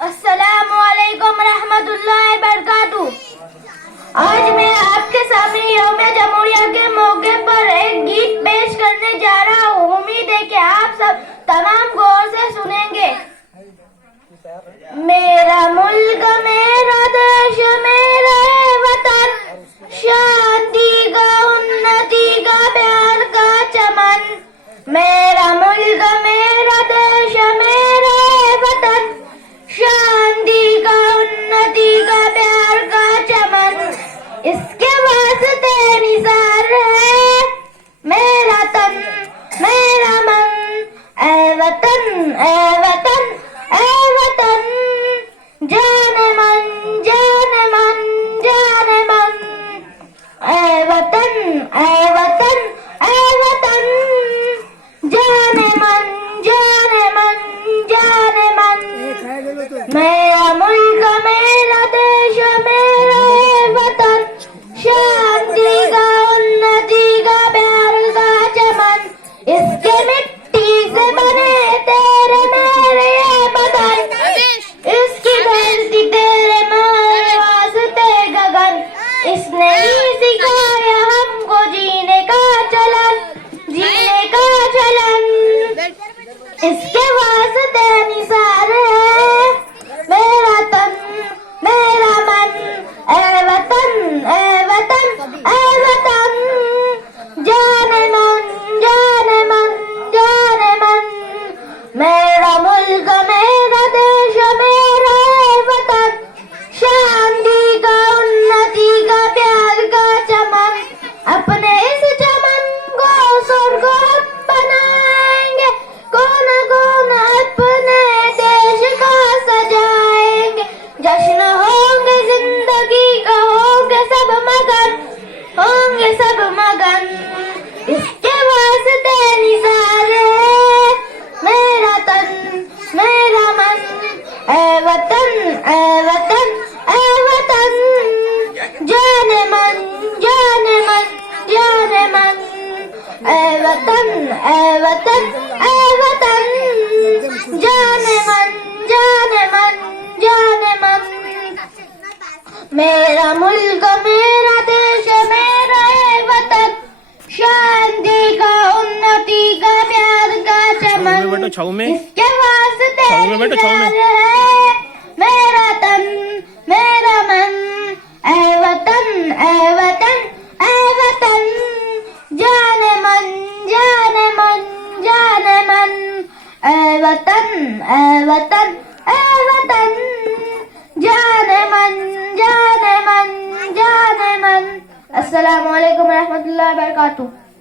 अस्सलामुअलैकुम रहमतुल्लाहि बरकातुहू। आज मैं आपके सामने यौम जमहूरिया के मौके पर एक गीत पेश करने जा रहा हूँ। उम्मीद है कि आप सब तमाम गौर से सुनेंगे। मेरा मुल्क मेरा देश मेरा वतन, शांति का उन्नति का प्यार का चमन। मेरा मुल्क मेरा देश मेरा वतन, शांति का उन्नति का प्यार का चमन। इसके वास्ते निसार है मेरा तन मेरा मन। ऐ वतन ऐ वतन ऐ वतन, जाने मन जाने मन जाने मन। ऐ वतन ऐ वतन ऐ वतन, जाने मन जाने मन जाने मन। मेरा मुल्क मेरा देश मेरा वतन, शांति का उन्नति का प्यार का चमन। इसके मिट्टी से बने तेरे मेरे बदन, इसकी धरती तेरे मेरे वास्ते गगन। इसने ही सिखाया हमको जीने का चलन, जीने का चलन। इसके वास्ते निसार है मेरा तन मेरा मन। ऐ वतन ऐ वतन ऐ वतन, जाने मन जाने मन जाने मन। मेरा मुल्क मेरा देश मेरा वतन, शांति का उन्नति का प्यार का चमन। अपने इस चमन को स्वर्ग हम बनाएंगे, कौन कौन अपने देश का सजाएंगे। जश्न होंगे जिंदगी का होंगे सब मगन, होंगे सब मगन। इसके वास्ते निसार है मेरा तन मेरा मन। ऐ वतन ऐ वतन ऐ वतन, जाने मन जाने मन जाने मन। ऐ वतन ऐ वतन ऐ वतन, जाने मन जाने मन जाने मन। मेरा मुल्क मेरा देश मेरा वतन, शांति का उन्नति का प्यार का चमन। इसके वास्ते है मेरा तन मेरा मन। ऐ वतन ऐ वतन ऐ वतन, जाने मन जाने मन जाने मन। ऐ वतन ऐ वतन ऐ वतन, जाने मन जाने मन जाने मन। अस्सलामु अलैकुम रहमतुल्लाहि व बरकातुहू।